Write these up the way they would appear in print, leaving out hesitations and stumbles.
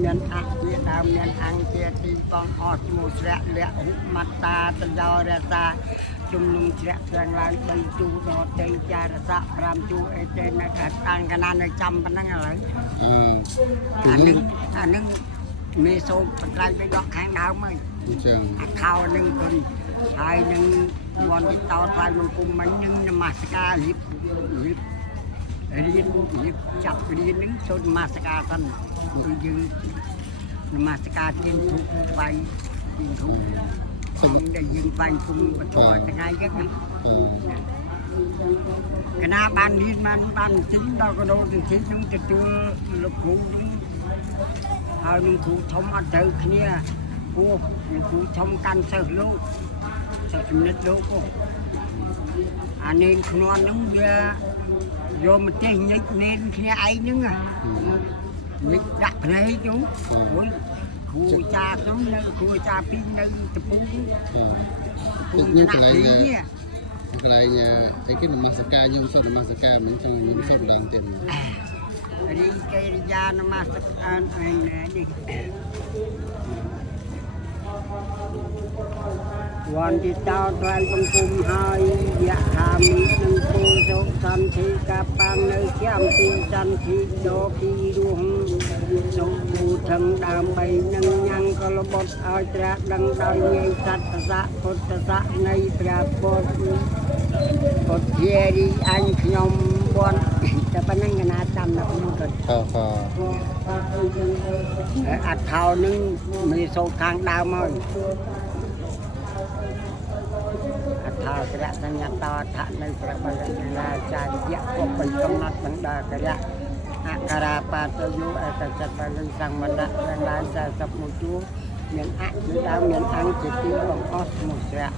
មានអជាដើមមានអង្គជាទីបងអស់ឈ្មោះស្រាក់លក្ខមតាតយោរតាជំនុំជ្រាក់ទាំងឡើង3ទូដល់ទេចារស័ក5ទូអីទេនៅខាងតាំងកណានៅចំប៉ុណ្ណឹងឥឡូវអានឹងមេសូមបត្រៃទៅដកខាងដើមហ្នឹងចឹងអាខោនឹងគុណហើយនឹងមន់ទីតោថ្លៃបង្គំមិញនឹងនមស្ការរៀបចាប់រៀននឹងសូមនមស្ការសិនយើងនមស្ការទៀនធូបថ្វាយទៀនធូបសូមដែលយើងថ្វាយគុំបទថ្ងៃចឹងកណាបានរៀនបានជិះដល់កដោទៅជិះនឹងទទួលលោកគ្រូហើយនឹងគ្រូធំអត់ត្រូវគ្នាព្រោះគ្រូធំកាន់សិស្សលោកសិស្សចំណិតលោកអានេនខ្នន់ហ្នឹងវាយកមកទេញិចនេនគ្នាឯងហ្នឹងញិចដាក់ភ្នែកហ្នឹងគ្រូចាខ្ញុំនៅគ្រូចាពីរនៅតពូនេះកន្លែងអីគេនមស្ការញោមសុំនមស្ការមិនចឹងញោមសុំដល់ទៀតរីកេរិយានមស្ការឯងនេះវ៉ាន់ទីតោថ្លៃបង្គំហើយយៈថាមីនឹងគូសុសន្ធិកាបាំងនៅចាំទីសន្ធិដោពីរួមសុគូថឹងដើម្បីនឹងញ៉ាំងកលបុត្រឲ្យត្រាស់ដឹងដោយងាយសត្វស័កពុទ្ធស័កនៃព្រះពុទ្ធពុទ្ធារីអញខ្ញុំបនតែប៉ុណ្ណឹងកណាចាំដល់ខ្ញុំក៏អត់ថោនឹងមានសូត្រខាងដើមហើយអដ្ឋាក្រៈសញ្ញតោថនៅព្រះបរមរាចារ្យពុទ្ធកំណត់បណ្ដាក្រៈអការៈបាតយុអកចិត្តបលិសង្មណៈទាំងឡាយ41ជួរមានអជាដើមមានអង្គជាទីបងអស់ឈ្មោះស្រាក់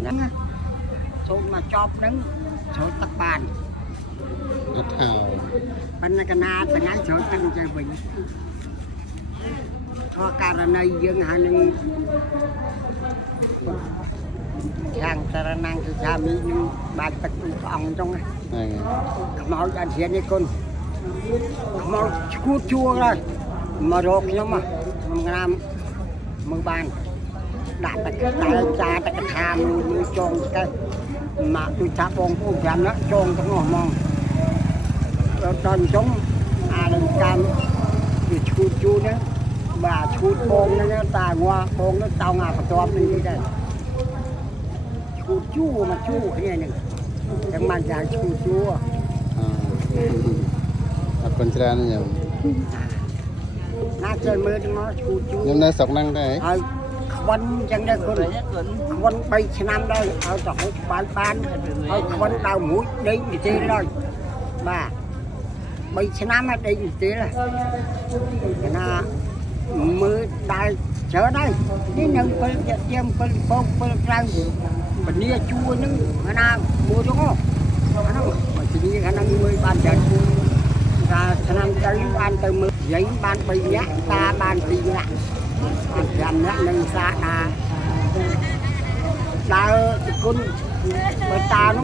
ហ្នឹងសូមមកចប់ហ្នឹងចូលទឹកបានអត់ថោប៉ុន្តែកណាថ្ងៃចូលទឹកចេះវិញធေါ်ករណីយើងហើយនឹងខាងសារណាំងគឺថាមីនឹងបាច់ទឹកព្រះអង្គចុងហ្នឹងខ្មោចអត់ហ៊ាននេះគុណខ្មោចឈួតជួរហើយមករកខ្ញុំខ្ញុំក្រាមមើលបានដាក់តែចាតែកថាមួយចងស្កេះមកដូចថាបងប្អូន5នាក់ចងទាំងនោះហ្មងដល់អញ្ចឹងអានឹងកម្មវាឈួតជួរហ្នឹងបាទឈូតបងហ្នឹងតាងွားបងហ្នឹងតោងអាបន្ទាប់នេះដែរឈូតជួមកជួគ្នាហ្នឹងទាំងបានចាឈូតជួអរគុណច្រើនញ៉ាំណាចេះមើលទៅមកឈូតជួខ្ញុំនៅស្រុកហ្នឹងដែរហើយខ្វិនអញ្ចឹងដែរគុណខ្វិន3ឆ្នាំដែរឲ្យទៅហូបបានហើយខ្វិនដើមមួយដេកនិទានហើយបាទ3ឆ្នាំហើយដេកនិទានហើយណាមើលដែរច្រើនហើយនេះនៅ7ជា7ពង7ក្រៅពលាជួរហ្នឹងណាមួយទៅហ្នឹងមកជំនាញខាងហ្នឹងមើលបានច្រើនថាឆ្នាំទៅបានទៅមើលយាយបាន3នាក់តាបាន2នាក់5នាក់នឹងសាកដើរគុណបើតា